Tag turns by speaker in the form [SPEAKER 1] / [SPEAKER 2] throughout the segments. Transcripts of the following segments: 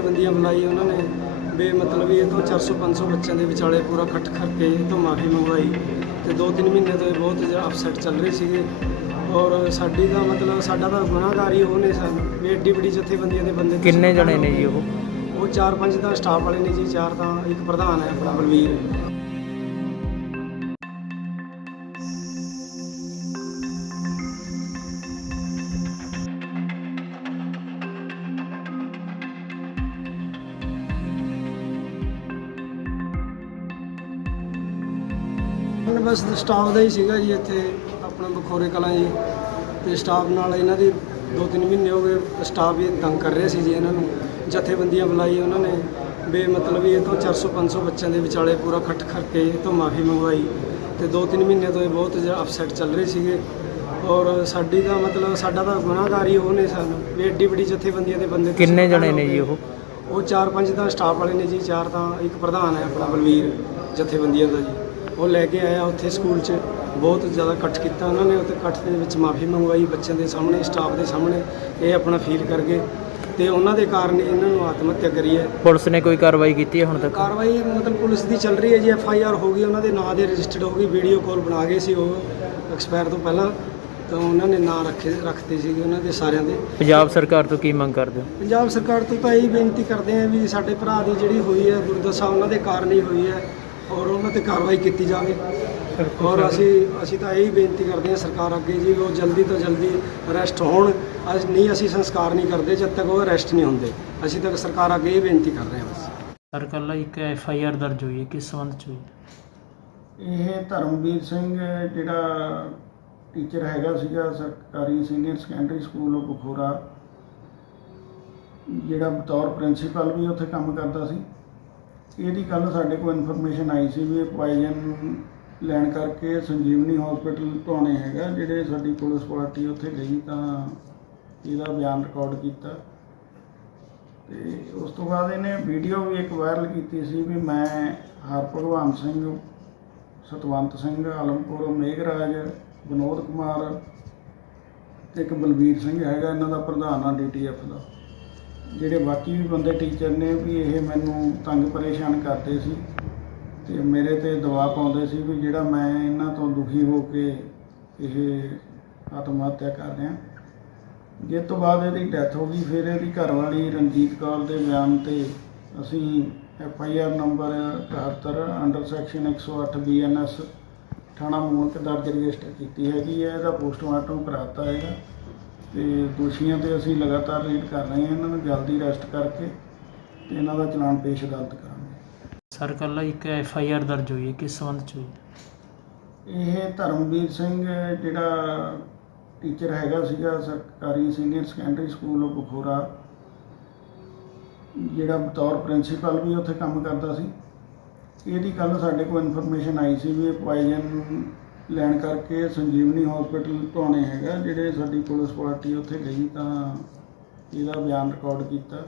[SPEAKER 1] ਜਥੇਬੰਦੀਆਂ ਬੁਲਾਈ ਉਹਨਾਂ ਨੇ ਵੀ ਮਤਲਬ ਇਹ ਤੋਂ 400 500 ਬੱਚਿਆਂ ਦੇ ਵਿਚਾਲੇ ਪੂਰਾ ਇਕੱਠ ਕਰਕੇ ਇਹ ਤੋਂ ਮਾਫੀ ਮੰਗਵਾਈ ਤੇ ਦੋ ਤਿੰਨ ਮਹੀਨੇ ਤੋਂ ਇਹ ਬਹੁਤ ਜ਼ਿਆਦਾ ਅਪਸੈਟ ਚੱਲ ਰਹੇ ਸੀਗੇ। ਔਰ ਸਾਡੀ ਦਾ ਮਤਲਬ ਸਾਡਾ ਤਾਂ ਗੁਨਾਹਗਾਰੀ ਉਹ ਨੇ ਸਨ ਵੀ ਏਡੀ ਵੱਡੀ ਜਥੇਬੰਦੀਆਂ ਦੇ ਬੰਦੇ
[SPEAKER 2] ਕਿੰਨੇ ਜਣੇ ਨੇ ਜੀ ਉਹ?
[SPEAKER 1] ਉਹ ਚਾਰ ਪੰਜ ਤਾਂ ਸਟਾਫ ਵਾਲੇ ਨੇ ਜੀ ਚਾਰ ਤਾਂ ਇੱਕ ਪ੍ਰਧਾਨ ਹੈ ਆਪਣਾ ਬਲਵੀਰ। ਬਸ ਸਟਾਫ ਦਾ ਹੀ ਸੀਗਾ ਜੀ ਇੱਥੇ ਆਪਣਾ ਬਖੋਰੇ ਕਲਾਂ ਜੀ। ਤੇ ਸਟਾਫ ਨਾਲ ਇਹਨਾਂ ਦੀ ਦੋ ਤਿੰਨ ਮਹੀਨੇ ਹੋ ਗਏ ਸਟਾਫ ਵੀ ਤੰਗ ਕਰ ਰਿਹਾ ਸੀ ਜੀ ਇਹਨਾਂ ਨੂੰ। ਜਥੇਬੰਦੀਆਂ ਬੁਲਾਈ ਉਹਨਾਂ ਨੇ ਵੀ ਮਤਲਬ ਇਹ ਤੋਂ 400 500 ਬੱਚਿਆਂ ਦੇ ਵਿਚਾਲੇ ਪੂਰਾ ਇਕੱਠ ਕਰਕੇ ਇਹ ਤੋਂ ਮਾਫੀ ਮੰਗਵਾਈ। ਤੇ ਦੋ ਤਿੰਨ ਮਹੀਨੇ ਤੋਂ ਇਹ ਬਹੁਤ ਜ਼ਿਆਦਾ ਅਪਸੈਟ ਚੱਲ ਰਹੇ ਸੀਗੇ। ਔਰ ਸਾਡੀ ਦਾ ਮਤਲਬ ਸਾਡਾ ਤਾਂ ਗੁਨਾਹਗਾਰੀ ਉਹ ਨੇ ਸਨ। ਵੀ ਏਡੀ ਵੱਡੀ ਜਥੇਬੰਦੀਆਂ ਦੇ ਬੰਦੇ
[SPEAKER 2] ਕਿੰਨੇ ਜਣੇ ਨੇ ਜੀ। ਉਹ?
[SPEAKER 1] ਉਹ ਚਾਰ ਪੰਜ ਤਾਂ ਸਟਾਫ ਵਾਲੇ ਨੇ ਜੀ ਚਾਰ ਤਾਂ ਇੱਕ ਪ੍ਰਧਾਨ ਹੈ ਆਪਣਾ ਬਲਵੀਰ ਜਥੇਬੰਦੀਆਂ ਦਾ ਜੀ। ਉਹ ਲੈ ਕੇ ਆਇਆ ਉੱਥੇ ਸਕੂਲ 'ਚ। ਬਹੁਤ ਜ਼ਿਆਦਾ ਇਕੱਠ ਕੀਤਾ ਉਹਨਾਂ ਨੇ ਉੱਥੇ ਇਕੱਠ ਦੇ ਵਿੱਚ ਮਾਫੀ ਮੰਗਵਾਈ ਬੱਚਿਆਂ ਦੇ ਸਾਹਮਣੇ ਸਟਾਫ ਦੇ ਸਾਹਮਣੇ। ਇਹ ਆਪਣਾ ਫੀਲ ਕਰ ਗਏ ਤੇ ਉਹਨਾਂ ਦੇ ਕਾਰਨ ਇਹਨਾਂ ਨੂੰ ਆਤਮ ਹੱਤਿਆ ਕਰੀ ਹੈ।
[SPEAKER 2] ਪੁਲਿਸ ਨੇ ਕੋਈ ਕਾਰਵਾਈ ਕੀਤੀ ਹੈ ਹੁਣ ਤੱਕ?
[SPEAKER 1] ਕਾਰਵਾਈ ਮਤਲਬ ਪੁਲਿਸ ਦੀ ਚੱਲ ਰਹੀ ਹੈ ਜੀ। ਐਫ ਆਈ ਆਰ ਹੋ ਗਈ ਉਹਨਾਂ ਦੇ ਨਾਂ ਦੇ ਰਜਿਸਟਰਡ ਹੋ ਗਈ। ਵੀਡੀਓ ਕਾਲ ਬਣਾ ਗਏ ਸੀ ਉਹ ਐਕਸਪਾਇਰ ਤੋਂ ਪਹਿਲਾਂ। ਤਾਂ ਉਹਨਾਂ ਨੇ ਨਾਂ ਰੱਖੇ ਰੱਖਤੇ ਸੀਗੇ ਉਹਨਾਂ ਦੇ ਸਾਰਿਆਂ ਦੇ।
[SPEAKER 2] ਪੰਜਾਬ ਸਰਕਾਰ ਤੋਂ ਕੀ ਮੰਗ ਕਰਦੇ ਹੋ?
[SPEAKER 1] ਪੰਜਾਬ ਸਰਕਾਰ ਤੋਂ ਤਾਂ ਇਹੀ ਬੇਨਤੀ ਕਰਦੇ ਹਾਂ ਵੀ ਸਾਡੇ ਭਰਾ ਦੀ ਜਿਹੜੀ ਹੋਈ ਹੈ ਗੁਰਦਸਾ ਉਹਨਾਂ ਦੇ ਕਾਰਨ ਹੀ ਹੋਈ ਹੈ। ਔਰ ਉਹਨਾਂ ਤੇ ਕਾਰਵਾਈ ਕੀਤੀ ਜਾਵੇ। ਔਰ ਅਸੀਂ ਅਸੀਂ ਤਾਂ ਇਹੀ ਬੇਨਤੀ ਕਰਦੇ ਹਾਂ ਸਰਕਾਰ ਅੱਗੇ ਜੀ ਉਹ ਜਲਦੀ ਤੋਂ ਜਲਦੀ ਅਰੈਸਟ ਹੋਣ। ਅੱਜ ਨਹੀਂ ਅਸੀਂ ਸੰਸਕਾਰ ਨਹੀਂ ਕਰਦੇ ਜਦ ਤੱਕ ਉਹ ਅਰੈਸਟ ਨਹੀਂ ਹੁੰਦੇ। ਅਸੀਂ ਤਾਂ ਸਰਕਾਰ ਅੱਗੇ ਇਹ ਬੇਨਤੀ ਕਰ ਰਹੇ ਹਾਂ ਬਸ।
[SPEAKER 2] ਸਰ ਕੱਲ ਇੱਕ ਐਫ ਆਈ ਆਰ ਦਰਜ ਹੋਈ ਹੈ ਕਿਸ ਸੰਬੰਧ ਚ ਹੋਈ
[SPEAKER 3] ਇਹ ਧਰਮਵੀਰ ਸਿੰਘ ਜਿਹੜਾ ਟੀਚਰ ਹੈਗਾ ਸੀਗਾ ਸਰਕਾਰੀ ਸੀਨੀਅਰ ਸੈਕੰਡਰੀ ਸਕੂਲ ਬਖੋਰਾ ਜਿਹੜਾ ਬਤੌਰ ਪ੍ਰਿੰਸੀਪਲ ਵੀ ਉੱਥੇ ਕੰਮ ਕਰਦਾ ਸੀ। ਇਹਦੀ ਕੱਲ ਸਾਡੇ ਕੋਲ ਇਨਫੋਰਮੇਸ਼ਨ ਆਈ ਸੀ ਵੀ ਇਹ ਪੋਇਜ਼ਨ ਲੈਣ ਕਰਕੇ ਸੰਜੀਵਨੀ ਹਸਪੀਟਲ ਧੋਣੇ ਹੈਗਾ, ਜਿਹੜੇ ਸਾਡੀ ਪੁਲਿਸ ਪਾਰਟੀ ਉੱਥੇ ਗਈ ਤਾਂ ਇਹਦਾ ਬਿਆਨ ਰਿਕਾਰਡ ਕੀਤਾ। ਤੇ ਉਸ ਤੋਂ ਬਾਅਦ ਇਹਨੇ ਵੀਡੀਓ ਵੀ ਇੱਕ ਵਾਇਰਲ ਕੀਤੀ ਸੀ ਵੀ ਮੈਂ ਹਰ ਭਗਵਾਨ ਸਿੰਘ, ਸਤਵੰਤ ਸਿੰਘ, ਆਲਮਪੁਰ, ਮੇਘਰਾਜ, ਵਿਨੋਦ ਕੁਮਾਰ ਤੇ ਇੱਕ ਬਲਬੀਰ ਸਿੰਘ ਹੈਗਾ, ਇਹਨਾਂ ਦਾ ਪ੍ਰਧਾਨ ਆ ਡੀਟੀਐਫ ਦਾ। ਜਿਹੜੇ ਬਾਕੀ ਵੀ ਬੰਦੇ ਟੀਚਰ ਨੇ ਵੀ ਇਹ ਮੈਨੂੰ ਤੰਗ ਪਰੇਸ਼ਾਨ ਕਰਦੇ ਸੀ ਤੇ ਮੇਰੇ ਤੇ ਦਬਾਅ ਪਾਉਂਦੇ ਸੀ ਵੀ ਜਿਹੜਾ ਮੈਂ ਇਹਨਾਂ ਤੋਂ ਦੁਖੀ ਹੋ ਕੇ ਇਹ ਆਤਮ ਹੱਤਿਆ ਕਰ ਰਿਹਾ। ਜਿਸ ਤੋਂ ਬਾਅਦ ਇਹਦੀ ਡੈਥ ਹੋ ਗਈ, ਫਿਰ ਇਹਦੀ ਘਰਵਾਲੀ ਰਣਜੀਤ ਕੌਰ ਦੇ ਬਿਆਨ ਤੇ ਅਸੀਂ F I R number 71 under section 108 B N S ਥਾਣਾ ਮੂਲਕ ਦਰਜ ਰਜਿਸਟਰ ਕੀਤੀ ਹੈਗੀ ਹੈ, ਇਹਦਾ ਪੋਸਟਮਾਰਟਮ ਕਰਾਤਾ ਹੈਗਾ। ਤੇ ਦੋਸ਼ੀਆਂ ਤੇ ਅਸੀਂ ਲਗਾਤਾਰ ਰੀਡ ਕਰ ਰਹੇ ਹਾਂ। ਇਹਨਾਂ ਨੂੰ ਜਲਦੀ ਅਰੈਸਟ ਕਰਕੇ ਤੇ ਇਹਨਾਂ ਦਾ ਚਲਾਨ ਪੇਸ਼ ਅਦਾਲਤ ਕਰਾਂਗੇ।
[SPEAKER 2] ਸਰ ਕੱਲ ਇੱਕ ਐਫ ਆਈ ਆਰ ਦਰਜ ਹੋਈ ਹੈ। ਕਿਸ ਸੰਬੰਧ ਚ ਹੋਈ
[SPEAKER 3] ਇਹ ਧਰਮਵੀਰ ਸਿੰਘ ਜਿਹੜਾ ਟੀਚਰ ਹੈਗਾ ਸੀਗਾ ਸਰਕਾਰੀ ਸੀਨੀਅਰ ਸੈਕੰਡਰੀ ਸਕੂਲ ਬਖੋਰਾ ਜਿਹੜਾ ਬਤੌਰ ਪ੍ਰਿੰਸੀਪਲ ਵੀ ਉੱਥੇ ਕੰਮ ਕਰਦਾ ਸੀ। ਇਹਦੀ ਕੱਲ ਸਾਡੇ ਕੋਲ ਇਨਫੋਰਮੇਸ਼ਨ ਆਈ ਸੀ ਵੀ ਇਹ ਪੋਇਜ਼ਨ ਲੈਣ ਕਰਕੇ ਸੰਜੀਵਨੀ ਹਸਪੀਟਲ ਧੋਣੇ ਹੈਗਾ, ਜਿਹੜੇ ਸਾਡੀ ਪੁਲਿਸ ਪਾਰਟੀ ਉੱਥੇ ਗਈ ਤਾਂ ਇਹਦਾ ਬਿਆਨ ਰਿਕਾਰਡ ਕੀਤਾ।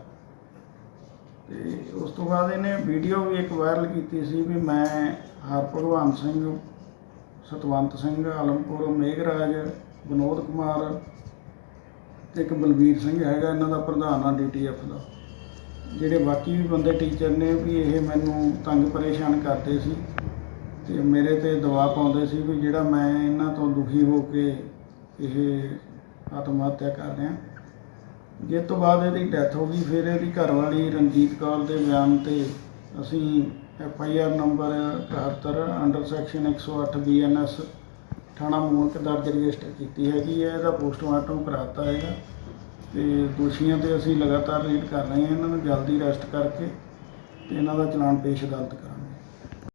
[SPEAKER 3] ਤੇ ਉਸ ਤੋਂ ਬਾਅਦ ਇਹਨੇ ਵੀਡੀਓ ਵੀ ਇੱਕ ਵਾਇਰਲ ਕੀਤੀ ਸੀ ਵੀ ਮੈਂ ਹਰ ਹਰਭਗਵਾਨ ਸਿੰਘ, ਸਤਵੰਤ ਸਿੰਘ, ਆਲਮਪੁਰ, ਮੇਘਰਾਜ, ਵਿਨੋਦ ਕੁਮਾਰ ਤੇ ਇੱਕ ਬਲਬੀਰ ਸਿੰਘ ਹੈਗਾ, ਇਹਨਾਂ ਦਾ ਪ੍ਰਧਾਨ ਆ ਡੀਟੀਐਫ ਦਾ। ਜਿਹੜੇ ਬਾਕੀ ਵੀ ਬੰਦੇ ਟੀਚਰ ਨੇ ਵੀ ਇਹ ਮੈਨੂੰ ਤੰਗ ਪਰੇਸ਼ਾਨ ਕਰਦੇ ਸੀ। ਤੇ ਮੇਰੇ ਤੇ ਦਬਾਅ ਪਾਉਂਦੇ ਸੀ ਵੀ ਜਿਹੜਾ ਮੈਂ ਇਹਨਾਂ ਤੋਂ ਦੁਖੀ ਹੋ ਕੇ ਇਹ ਆਤਮ ਹੱਤਿਆ ਕਰ ਰਿਹਾ। ਜਿਸ ਤੋਂ ਬਾਅਦ ਇਹਦੀ ਡੈਥ ਹੋ ਗਈ, ਫਿਰ ਇਹਦੀ ਘਰਵਾਲੀ ਰਣਜੀਤ ਕੌਰ ਦੇ ਬਿਆਨ ਤੇ ਅਸੀਂ F I R number 71 under section 108 B N S ਥਾਣਾ ਮੂਲਕ ਦਰਜ ਰਜਿਸਟਰ ਕੀਤੀ ਹੈਗੀ ਹੈ। ਇਹਦਾ ਪੋਸਟਮਾਰਟਮ ਕਰਾਤਾ ਹੈਗਾ ਤੇ ਦੋਸ਼ੀਆਂ ਤੇ ਅਸੀਂ ਲਗਾਤਾਰ ਰੀਡ ਕਰ ਰਹੇ ਹਾਂ। ਇਹਨਾਂ ਨੂੰ ਜਲਦੀ ਅਰੈਸਟ ਕਰਕੇ ਤੇ ਇਹਨਾਂ ਦਾ ਚਲਾਨ ਪੇਸ਼ ਅਦਾਲਤ ਕਰ